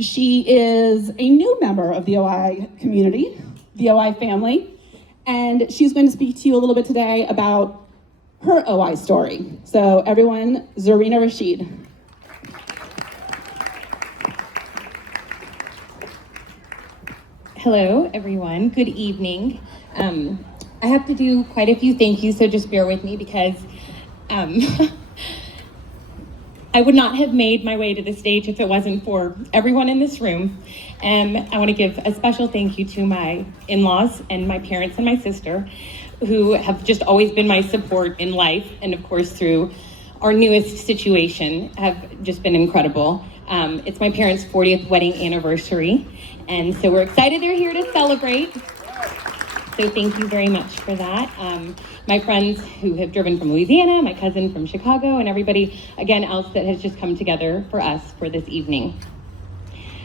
She is a new member of the OI community, the OI family, and she's going to speak to you a little bit today about her OI story. So everyone, Zarina Rasheed. Hello, everyone. Good evening. I have to do quite a few thank yous, so just bear with me because I would not have made my way to the stage if it wasn't for everyone in this room. I want to give a special thank you to my in-laws and my parents and my sister, who have just always been my support in life, and of course through our newest situation have just been incredible. It's my parents' 40th wedding anniversary, and so we're excited they're here to celebrate. So thank you very much for that. My friends who have driven from Louisiana, my cousin from Chicago, and everybody, again, else that has just come together for us for this evening.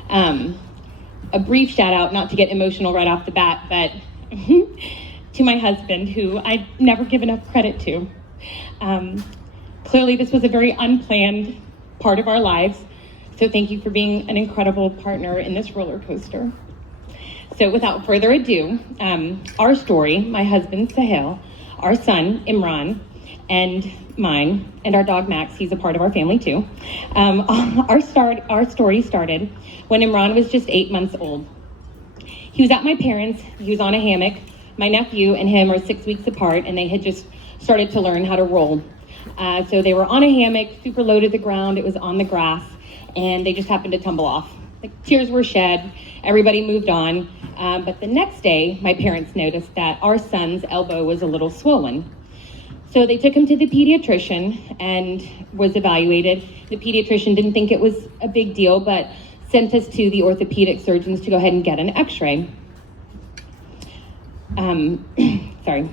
A brief shout out, not to get emotional right off the bat, but to my husband, who I never give enough credit to. Clearly, this was a very unplanned part of our lives, so thank you for being an incredible partner in this roller coaster. So without further ado, our story, my husband, Sahel, our son, Imran, and mine, and our dog, Max, he's a part of our family too. Our story started when Imran was just 8 months old. He was at my parents', he was on a hammock. My nephew and him are 6 weeks apart, and they had just started to learn how to roll. So they were on a hammock, super low to the ground, it was on the grass, and they just happened to tumble off. The tears were shed, everybody moved on, but the next day, my parents noticed that our son's elbow was a little swollen. So they took him to the pediatrician and was evaluated. The pediatrician didn't think it was a big deal, but sent us to the orthopedic surgeons to go ahead and get an x-ray. Sorry.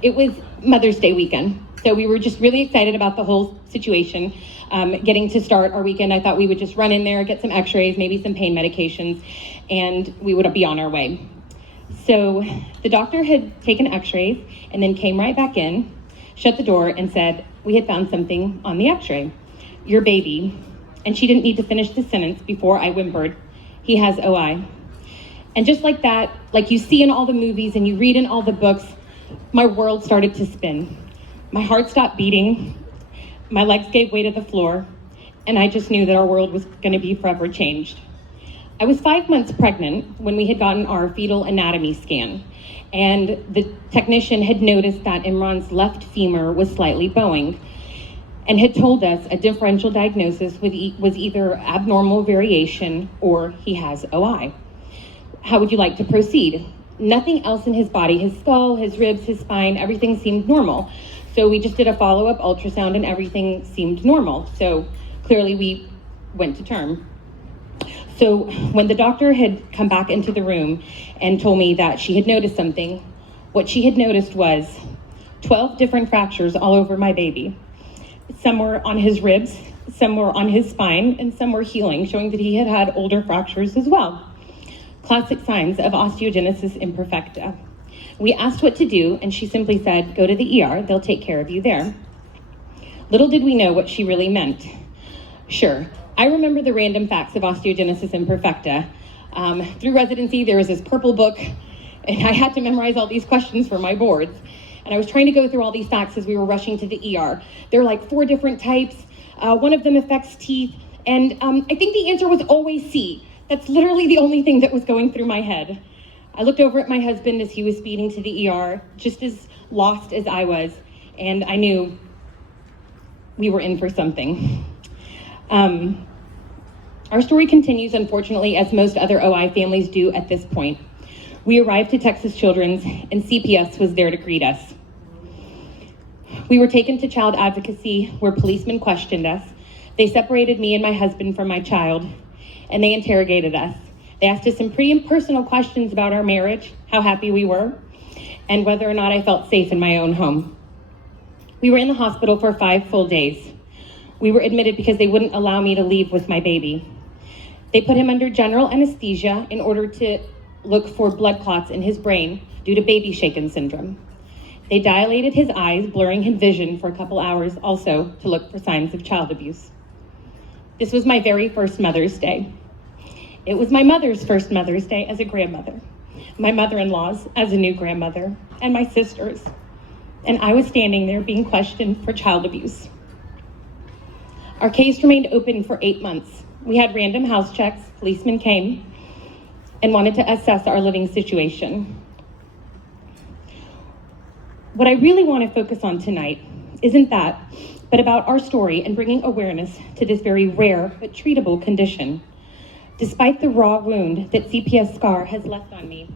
It was Mother's Day weekend. So we were just really excited about the whole situation, getting to start our weekend. I thought we would just run in there, get some x-rays, maybe some pain medications, and we would be on our way. So the doctor had taken x-rays and then came right back in, shut the door, and said, we had found something on the x-ray. Your baby, and she didn't need to finish the sentence before I whimpered, he has OI. And just like that, like you see in all the movies and you read in all the books, my world started to spin. My heart stopped beating, my legs gave way to the floor, and I just knew that our world was going to be forever changed. I was 5 months pregnant when we had gotten our fetal anatomy scan, and the technician had noticed that Imran's left femur was slightly bowing and had told us a differential diagnosis was either abnormal variation or he has OI. How would you like to proceed? Nothing else in his body, his skull, his ribs, his spine, everything seemed normal. So we just did a follow-up ultrasound and everything seemed normal. So clearly we went to term. So when the doctor had come back into the room and told me that she had noticed something, what she had noticed was 12 different fractures all over my baby. Some were on his ribs, some were on his spine, and some were healing, showing that he had had older fractures as well. Classic signs of osteogenesis imperfecta. We asked what to do, and she simply said, go to the ER, they'll take care of you there. Little did we know what she really meant. Sure, I remember the random facts of osteogenesis imperfecta. Through residency, there was this purple book, and I had to memorize all these questions for my boards. And I was trying to go through all these facts as we were rushing to the ER. There are like 4 different types. One of them affects teeth, and I think the answer was always C. That's literally the only thing that was going through my head. I looked over at my husband as he was speeding to the ER, just as lost as I was, and I knew we were in for something. Our story continues, unfortunately, as most other OI families do at this point. We arrived to Texas Children's, and CPS was there to greet us. We were taken to child advocacy, where policemen questioned us. They separated me and my husband from my child, and they interrogated us. They asked us some pretty impersonal questions about our marriage, how happy we were, and whether or not I felt safe in my own home. We were in the hospital for 5 full days. We were admitted because they wouldn't allow me to leave with my baby. They put him under general anesthesia in order to look for blood clots in his brain due to baby shaken syndrome. They dilated his eyes, blurring his vision for a couple hours also to look for signs of child abuse. This was my very first Mother's Day. It was my mother's first Mother's Day as a grandmother, my mother-in-law's as a new grandmother, and my sister's. And I was standing there being questioned for child abuse. Our case remained open for 8 months. We had random house checks, policemen came, and wanted to assess our living situation. What I really want to focus on tonight isn't that, but about our story and bringing awareness to this very rare but treatable condition. Despite the raw wound that CPS scar has left on me,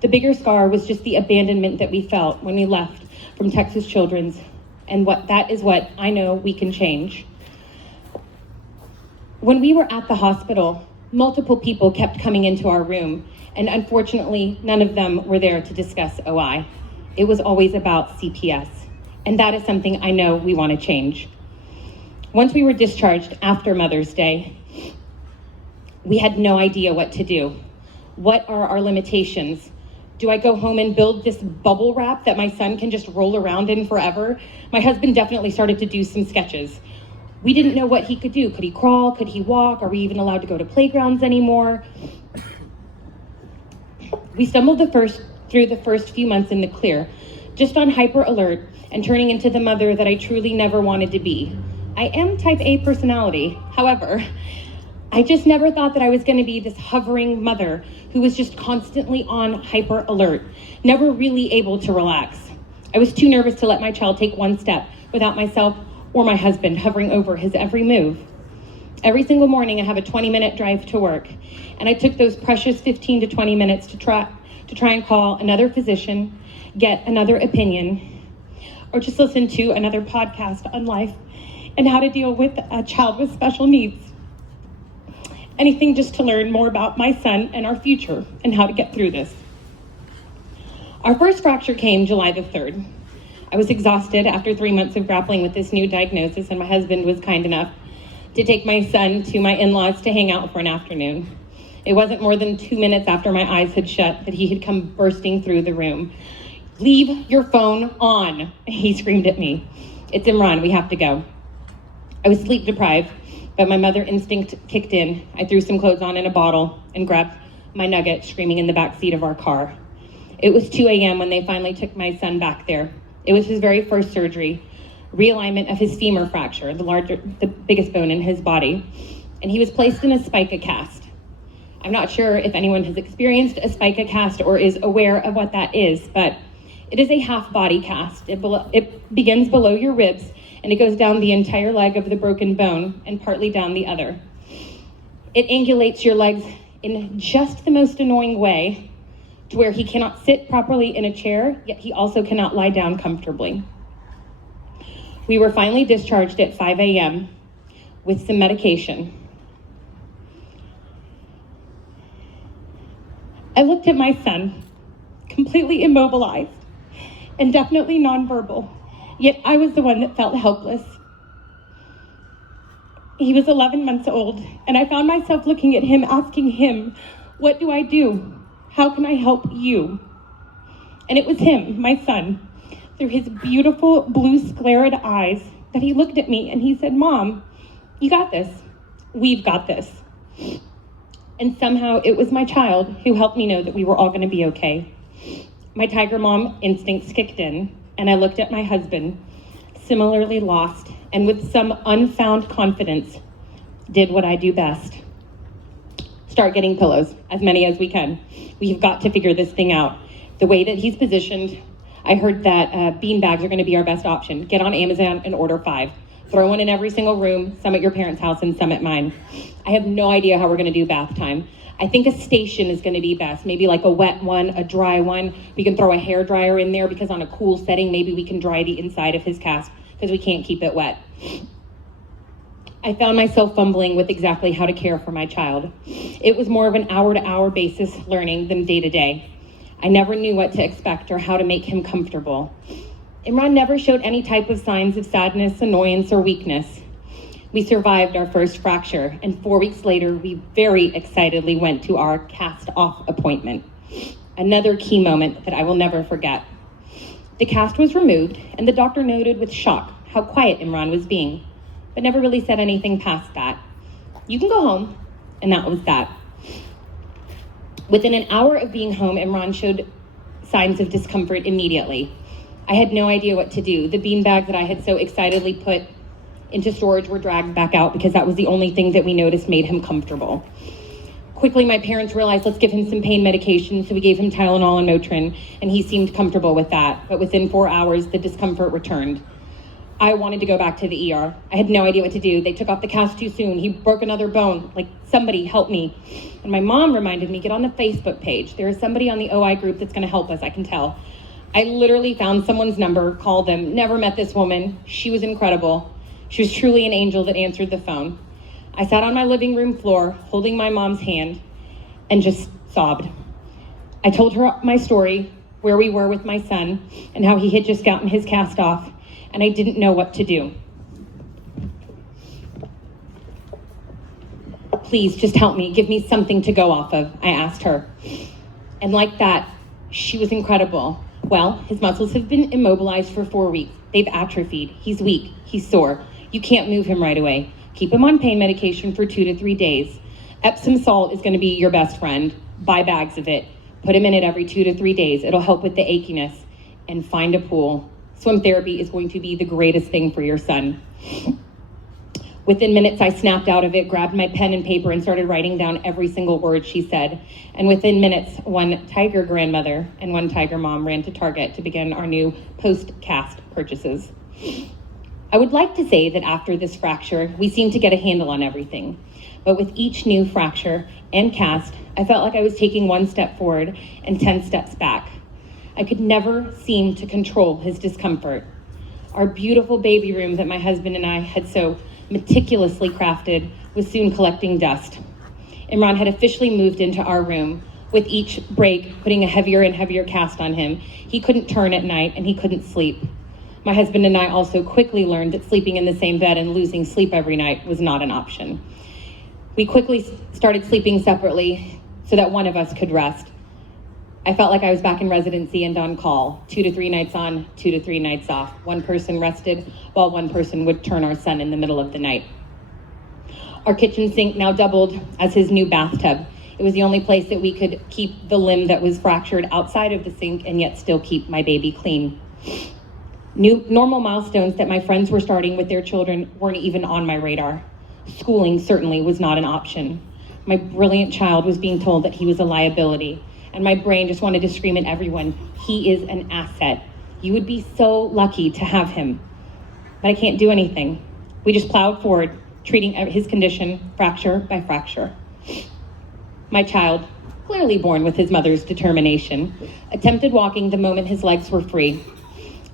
the bigger scar was just the abandonment that we felt when we left from Texas Children's, and that is what I know we can change. When we were at the hospital, multiple people kept coming into our room, and unfortunately, none of them were there to discuss OI. It was always about CPS, and that is something I know we want to change. Once we were discharged after Mother's Day, we had no idea what to do. What are our limitations? Do I go home and build this bubble wrap that my son can just roll around in forever? My husband definitely started to do some sketches. We didn't know what he could do. Could he crawl? Could he walk? Are we even allowed to go to playgrounds anymore? We stumbled through the first few months in the clear, just on hyper alert and turning into the mother that I truly never wanted to be. I am type A personality. However, I just never thought that I was going to be this hovering mother who was just constantly on hyper alert, never really able to relax. I was too nervous to let my child take one step without myself or my husband hovering over his every move. Every single morning I have a 20-minute drive to work, and I took those precious 15 to 20 minutes to try and call another physician, get another opinion, or just listen to another podcast on life and how to deal with a child with special needs. Anything just to learn more about my son and our future and how to get through this. Our first fracture came July the 3rd. I was exhausted after 3 months of grappling with this new diagnosis, and my husband was kind enough to take my son to my in-laws to hang out for an afternoon. It wasn't more than 2 minutes after my eyes had shut that he had come bursting through the room. "Leave your phone on," he screamed at me. "It's Imran, we have to go." I was sleep deprived, but my mother instinct kicked in. I threw some clothes on in a bottle and grabbed my nugget, screaming in the back seat of our car. It was 2 a.m. when they finally took my son back there. It was his very first surgery, realignment of his femur fracture, the biggest bone in his body, and he was placed in a spica cast. I'm not sure if anyone has experienced a spica cast or is aware of what that is, but it is a half body cast. It begins below your ribs and it goes down the entire leg of the broken bone and partly down the other. It angulates your legs in just the most annoying way to where he cannot sit properly in a chair, yet he also cannot lie down comfortably. We were finally discharged at 5 a.m. with some medication. I looked at my son, completely immobilized and definitely nonverbal, yet I was the one that felt helpless. He was 11 months old, and I found myself looking at him, asking him, "What do I do? How can I help you?" And it was him, my son, through his beautiful blue sclerid eyes, that he looked at me and he said, "Mom, you got this. We've got this." And somehow it was my child who helped me know that we were all going to be okay. My tiger mom instincts kicked in, and I looked at my husband, similarly lost, and with some unfound confidence, did what I do best. Start getting pillows, as many as we can. We've got to figure this thing out. The way that he's positioned, I heard that bean bags are going to be our best option. Get on Amazon and order 5. Throw one in every single room, some at your parents' house and some at mine. I have no idea how we're going to do bath time. I think a station is going to be best. Maybe like a wet one, a dry one. We can throw a hair dryer in there because on a cool setting, maybe we can dry the inside of his cast because we can't keep it wet. I found myself fumbling with exactly how to care for my child. It was more of an hour-to-hour basis learning than day-to-day. I never knew what to expect or how to make him comfortable. Imran never showed any type of signs of sadness, annoyance, or weakness. We survived our first fracture, and 4 weeks later, we very excitedly went to our cast-off appointment. Another key moment that I will never forget. The cast was removed, and the doctor noted with shock how quiet Imran was being, but never really said anything past that. You can go home, and that was that. Within an hour of being home, Imran showed signs of discomfort immediately. I had no idea what to do. The beanbag that I had so excitedly put into storage were dragged back out because that was the only thing that we noticed made him comfortable. Quickly, my parents realized, let's give him some pain medication, so we gave him Tylenol and Motrin, and he seemed comfortable with that. But within 4 hours, the discomfort returned. I wanted to go back to the ER. I had no idea what to do. They took off the cast too soon. He broke another bone. Like, somebody help me. And my mom reminded me, get on the Facebook page. There is somebody on the OI group that's gonna help us, I can tell. I literally found someone's number, called them, never met this woman. She was incredible. She was truly an angel that answered the phone. I sat on my living room floor, holding my mom's hand, and just sobbed. I told her my story, where we were with my son, and how he had just gotten his cast off, and I didn't know what to do. Please, just help me, give me something to go off of, I asked her. And like that, she was incredible. Well, his muscles have been immobilized for 4 weeks. They've atrophied. He's weak. He's sore. You can't move him right away. Keep him on pain medication for 2 to 3 days. Epsom salt is going to be your best friend. Buy bags of it. Put him in it every 2 to 3 days. It'll help with the achiness. And find a pool. Swim therapy is going to be the greatest thing for your son. Within minutes, I snapped out of it, grabbed my pen and paper, and started writing down every single word she said. And within minutes, one Tiger grandmother and one Tiger mom ran to Target to begin our new post-cast purchases. I would like to say that after this fracture, we seemed to get a handle on everything. But with each new fracture and cast, I felt like I was taking 1 step forward and 10 steps back. I could never seem to control his discomfort. Our beautiful baby room that my husband and I had so meticulously crafted was soon collecting dust. Imran had officially moved into our room, with each break putting a heavier and heavier cast on him. He couldn't turn at night and he couldn't sleep. My husband and I also quickly learned that sleeping in the same bed and losing sleep every night was not an option. We quickly started sleeping separately so that one of us could rest. I felt like I was back in residency and on call, 2 to 3 nights on, 2 to 3 nights off. One person rested while one person would turn our son in the middle of the night. Our kitchen sink now doubled as his new bathtub. It was the only place that we could keep the limb that was fractured outside of the sink and yet still keep my baby clean. New normal milestones that my friends were starting with their children weren't even on my radar. Schooling certainly was not an option. My brilliant child was being told that he was a liability, and my brain just wanted to scream at everyone, he is an asset. You would be so lucky to have him. But I can't do anything. We just plowed forward, treating his condition fracture by fracture. My child, clearly born with his mother's determination, attempted walking the moment his legs were free.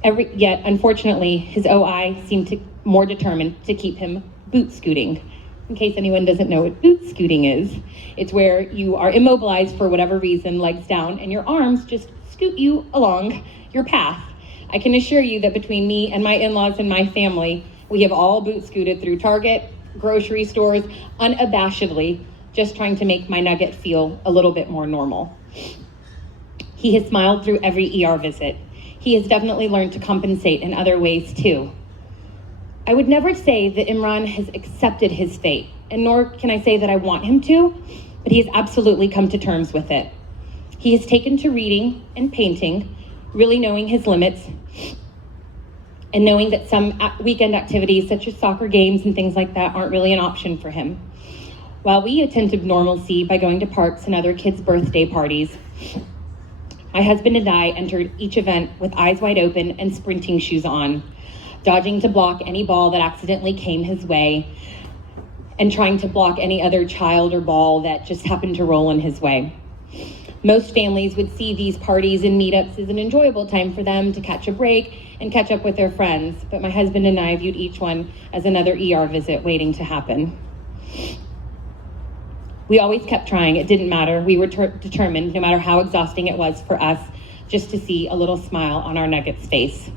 Yet, unfortunately, his OI seemed more determined to keep him boot scooting. In case anyone doesn't know what boot scooting is, it's where you are immobilized for whatever reason, legs down, and your arms just scoot you along your path. I can assure you that between me and my in-laws and my family, we have all boot scooted through Target, grocery stores, unabashedly, just trying to make my nugget feel a little bit more normal. He has smiled through every ER visit. He has definitely learned to compensate in other ways too. I would never say that Imran has accepted his fate, and nor can I say that I want him to, but he has absolutely come to terms with it. He has taken to reading and painting, really knowing his limits, and knowing that some weekend activities such as soccer games and things like that aren't really an option for him. While we attempted normalcy by going to parks and other kids' birthday parties, my husband and I entered each event with eyes wide open and sprinting shoes on, dodging to block any ball that accidentally came his way, and trying to block any other child or ball that just happened to roll in his way. Most families would see these parties and meetups as an enjoyable time for them to catch a break and catch up with their friends, but my husband and I viewed each one as another ER visit waiting to happen. We always kept trying. It didn't matter. We were determined, no matter how exhausting it was for us, just to see a little smile on our nugget's face.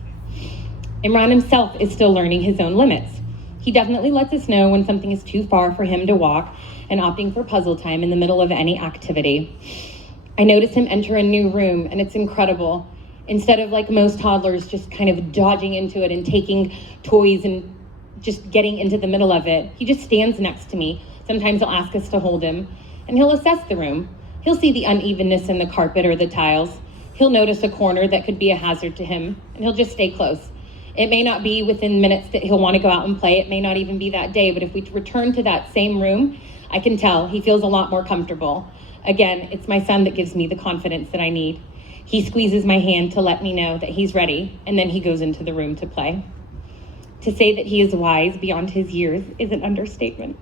Imran himself is still learning his own limits. He definitely lets us know when something is too far for him to walk and opting for puzzle time in the middle of any activity. I notice him enter a new room, and it's incredible. Instead of like most toddlers just kind of dodging into it and taking toys and just getting into the middle of it, he just stands next to me. Sometimes he'll ask us to hold him, and he'll assess the room. He'll see the unevenness in the carpet or the tiles. He'll notice a corner that could be a hazard to him, and he'll just stay close. It may not be within minutes that he'll want to go out and play. It may not even be that day, but if we return to that same room, I can tell he feels a lot more comfortable. Again, it's my son that gives me the confidence that I need. He squeezes my hand to let me know that he's ready, and then he goes into the room to play. To say that he is wise beyond his years is an understatement.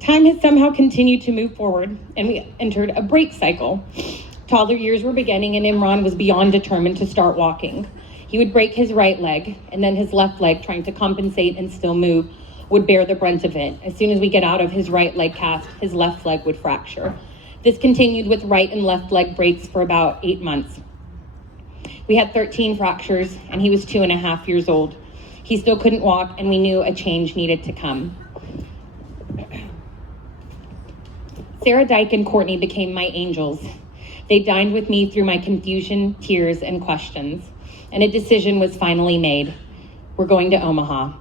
Time has somehow continued to move forward, and we entered a break cycle. Toddler years were beginning, and Imran was beyond determined to start walking. He would break his right leg, and then his left leg, trying to compensate and still move, would bear the brunt of it. As soon as we get out of his right leg cast, his left leg would fracture. This continued with right and left leg breaks for about 8 months. We had 13 fractures, and he was 2.5 years old. He still couldn't walk, and we knew a change needed to come. Sarah Dyke and Courtney became my angels. They dined with me through my confusion, tears, and questions, and a decision was finally made. We're going to Omaha.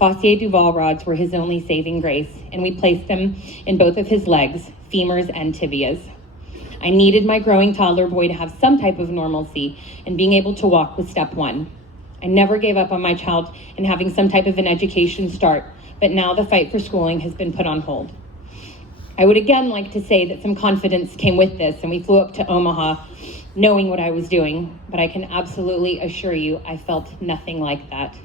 Fossier Duval rods were his only saving grace, and we placed them in both of his legs, femurs and tibias. I needed my growing toddler boy to have some type of normalcy, and being able to walk was step one. I never gave up on my child and having some type of an education start, but now the fight for schooling has been put on hold. I would again like to say that some confidence came with this, and we flew up to Omaha knowing what I was doing, but I can absolutely assure you I felt nothing like that.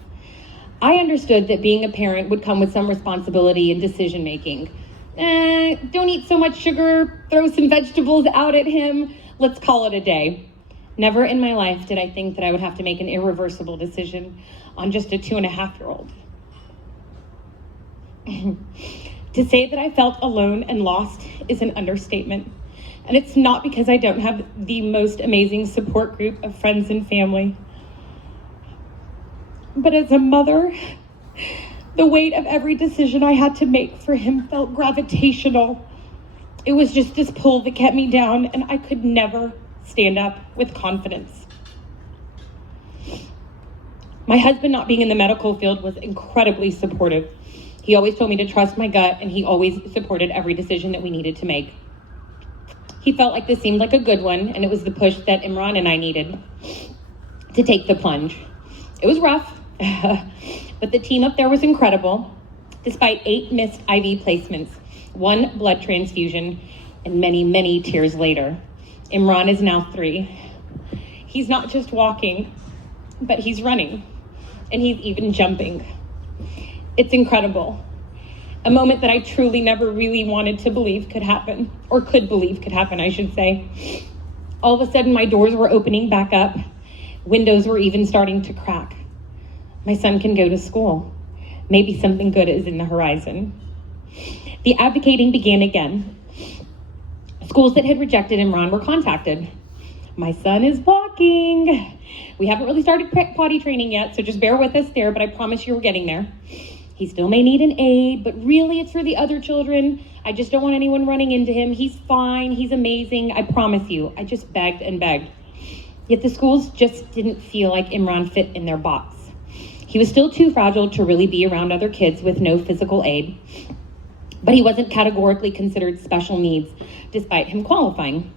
I understood that being a parent would come with some responsibility and decision making. Don't eat so much sugar, throw some vegetables out at him, let's call it a day. Never in my life did I think that I would have to make an irreversible decision on just a 2.5-year-old. To say that I felt alone and lost is an understatement. And it's not because I don't have the most amazing support group of friends and family. But as a mother, the weight of every decision I had to make for him felt gravitational. It was just this pull that kept me down, and I could never stand up with confidence. My husband, not being in the medical field, was incredibly supportive. He always told me to trust my gut, and he always supported every decision that we needed to make. He felt like this seemed like a good one, and it was the push that Imran and I needed to take the plunge. It was rough, but the team up there was incredible. Despite 8 missed IV placements, 1 blood transfusion, and many, many tears later, Imran is now 3. He's not just walking, but he's running, and he's even jumping. It's incredible. A moment that I truly never really wanted to believe could happen, or could believe could happen, I should say. All of a sudden, my doors were opening back up. Windows were even starting to crack. My son can go to school. Maybe something good is in the horizon. The advocating began again. Schools that had rejected Imran were contacted. My son is walking. We haven't really started potty training yet, so just bear with us there, but I promise you we're getting there. He still may need an aid, but really it's for the other children. I just don't want anyone running into him. He's fine, he's amazing, I promise you. I just begged and begged. Yet the schools just didn't feel like Imran fit in their box. He was still too fragile to really be around other kids with no physical aid, but he wasn't categorically considered special needs, despite him qualifying.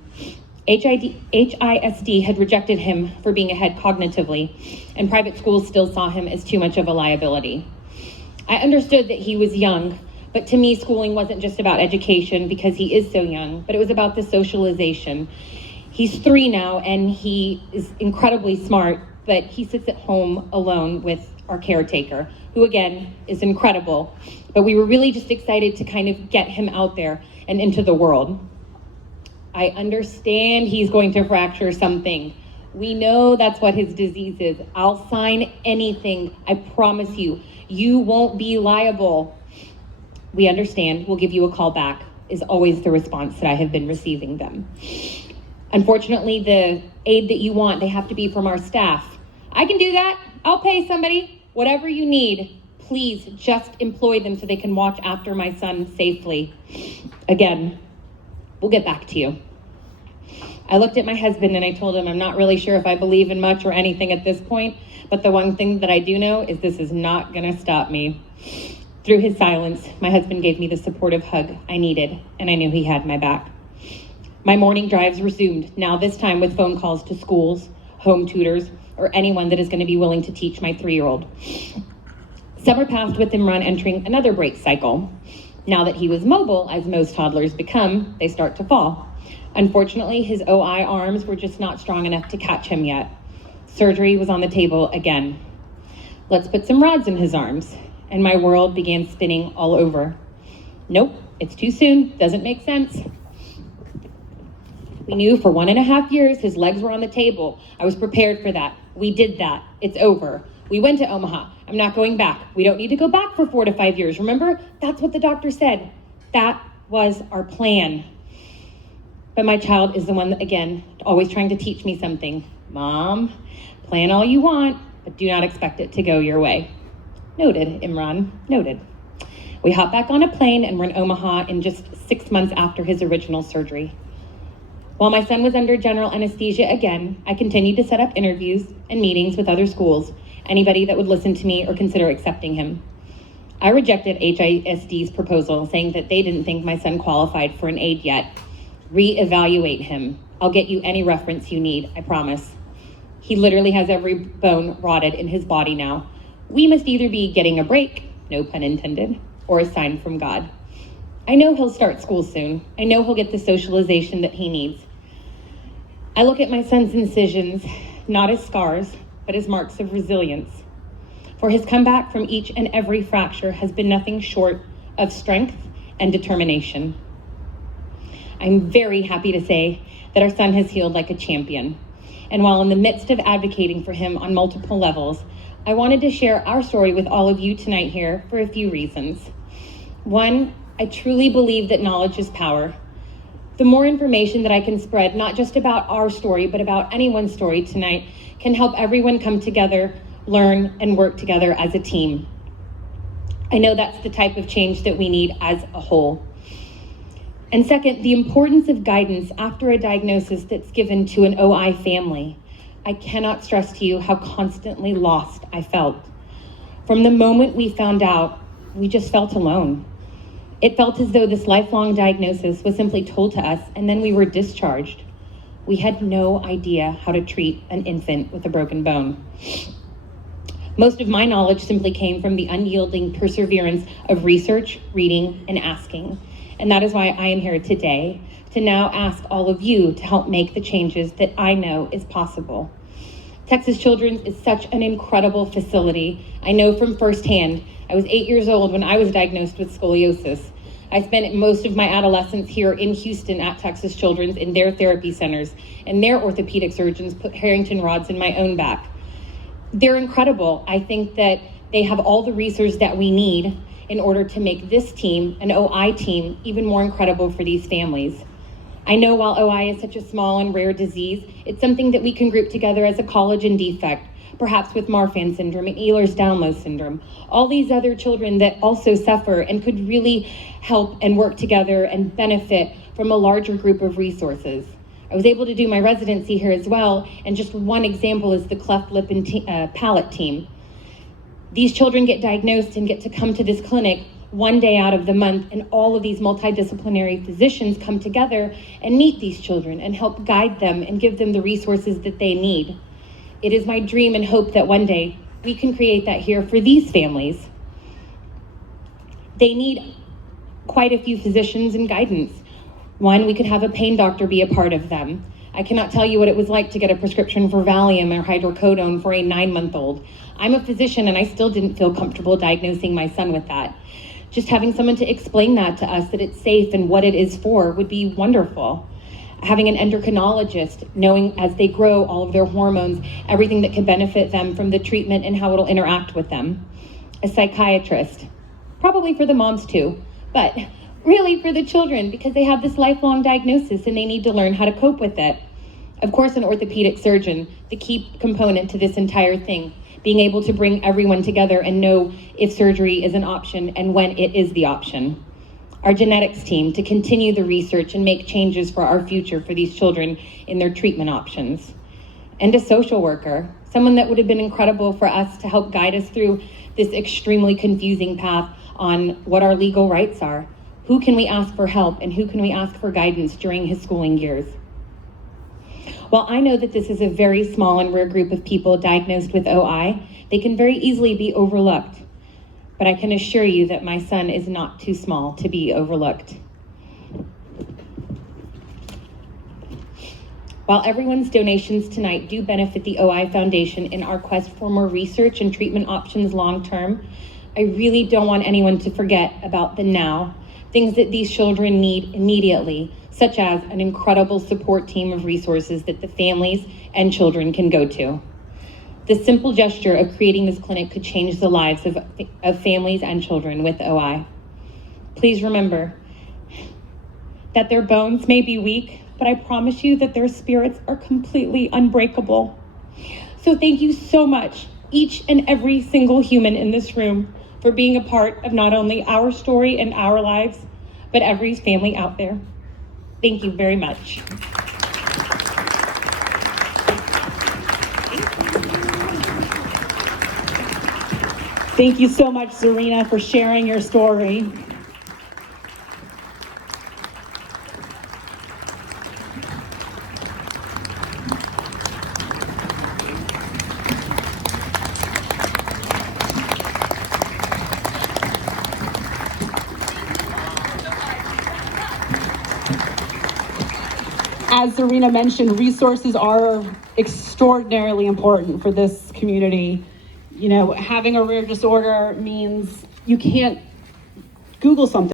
HISD had rejected him for being ahead cognitively, and private schools still saw him as too much of a liability. I understood that he was young, but to me, schooling wasn't just about education because he is so young, but it was about the socialization. He's 3 now, and he is incredibly smart, but he sits at home alone with our caretaker, who again is incredible. But we were really just excited to kind of get him out there and into the world. I understand he's going to fracture something. We know that's what his disease is. I'll sign anything, I promise you. You won't be liable. We understand, we'll give you a call back, is always the response that I have been receiving them. Unfortunately, the aid that you want, they have to be from our staff. I can do that, I'll pay somebody, whatever you need. Please just employ them so they can watch after my son safely. Again, we'll get back to you. I looked at my husband and I told him I'm not really sure if I believe in much or anything at this point, but the one thing that I do know is this is not gonna stop me. Through his silence, my husband gave me the supportive hug I needed, and I knew he had my back. My morning drives resumed, now this time with phone calls to schools, home tutors, or anyone that is going to be willing to teach my 3-year-old. Summer passed with Imran entering another break cycle. Now that he was mobile, as most toddlers become, they start to fall. Unfortunately, his OI arms were just not strong enough to catch him yet. Surgery was on the table again. Let's put some rods in his arms. And my world began spinning all over. Nope, it's too soon, doesn't make sense. We knew for 1.5 years his legs were on the table. I was prepared for that. We did that. It's over. We went to Omaha. I'm not going back. We don't need to go back for 4 to 5 years. Remember? That's what the doctor said. That was our plan. But my child is the one, again, always trying to teach me something. Mom, plan all you want, but do not expect it to go your way. Noted, Imran, noted. We hop back on a plane and we're in Omaha in just 6 months after his original surgery. While my son was under general anesthesia again, I continued to set up interviews and meetings with other schools, anybody that would listen to me or consider accepting him. I rejected HISD's proposal, saying that they didn't think my son qualified for an aid yet. Reevaluate him. I'll get you any reference you need, I promise. He literally has every bone rotted in his body now. We must either be getting a break, no pun intended, or a sign from God. I know he'll start school soon. I know he'll get the socialization that he needs. I look at my son's incisions, not as scars, but as marks of resilience. For his comeback from each and every fracture has been nothing short of strength and determination. I'm very happy to say that our son has healed like a champion. And while in the midst of advocating for him on multiple levels, I wanted to share our story with all of you tonight here for a few reasons. One, I truly believe that knowledge is power. The more information that I can spread, not just about our story, but about anyone's story tonight, can help everyone come together, learn, and work together as a team. I know that's the type of change that we need as a whole. And second, the importance of guidance after a diagnosis that's given to an OI family. I cannot stress to you how constantly lost I felt. From the moment we found out, we just felt alone. It felt as though this lifelong diagnosis was simply told to us and then we were discharged. We had no idea how to treat an infant with a broken bone. Most of my knowledge simply came from the unyielding perseverance of research, reading, and asking. And that is why I am here today, to now ask all of you to help make the changes that I know is possible. Texas Children's is such an incredible facility. I know from firsthand. I was 8 years old when I was diagnosed with scoliosis. I spent most of my adolescence here in Houston at Texas Children's in their therapy centers, and their orthopedic surgeons put Harrington rods in my own back. They're incredible. I think that they have all the resources that we need in order to make this team, an OI team, even more incredible for these families. I know while OI is such a small and rare disease, it's something that we can group together as a collagen defect, perhaps with Marfan syndrome and Ehlers-Danlos syndrome, all these other children that also suffer and could really help and work together and benefit from a larger group of resources. I was able to do my residency here as well, and just one example is the cleft lip and palate team. These children get diagnosed and get to come to this clinic one day out of the month, and all of these multidisciplinary physicians come together and meet these children and help guide them and give them the resources that they need. It is my dream and hope that one day we can create that here for these families. They need quite a few physicians and guidance. One, we could have a pain doctor be a part of them. I cannot tell you what it was like to get a prescription for Valium or hydrocodone for a 9-month-old. I'm a physician and I still didn't feel comfortable diagnosing my son with that. Just having someone to explain that to us, that it's safe and what it is for, would be wonderful. Having an endocrinologist, knowing as they grow all of their hormones, everything that can benefit them from the treatment and how it'll interact with them. A psychiatrist, probably for the moms too, but really for the children, because they have this lifelong diagnosis and they need to learn how to cope with it. Of course, an orthopedic surgeon, the key component to this entire thing, being able to bring everyone together and know if surgery is an option and when it is the option. our genetics team to continue the research and make changes for our future for these children in their treatment options, and a social worker, someone that would have been incredible for us to help guide us through this extremely confusing path on what our legal rights are. Who can we ask for help and who can we ask for guidance during his schooling years? While I know that this is a very small and rare group of people diagnosed with OI, they can very easily be overlooked. But I can assure you that my son is not too small to be overlooked. While everyone's donations tonight do benefit the OI Foundation in our quest for more research and treatment options long term, I really don't want anyone to forget about the now, things that these children need immediately, such as an incredible support team of resources that the families and children can go to. The simple gesture of creating this clinic could change the lives of families and children with OI. Please remember that their bones may be weak, but I promise you that their spirits are completely unbreakable. So thank you so much, each and every single human in this room, for being a part of not only our story and our lives, but every family out there. Thank you very much. Thank you so much, Zarina, for sharing your story. As Zarina mentioned, resources are extraordinarily important for this community. You know, having a rare disorder means you can't Google something.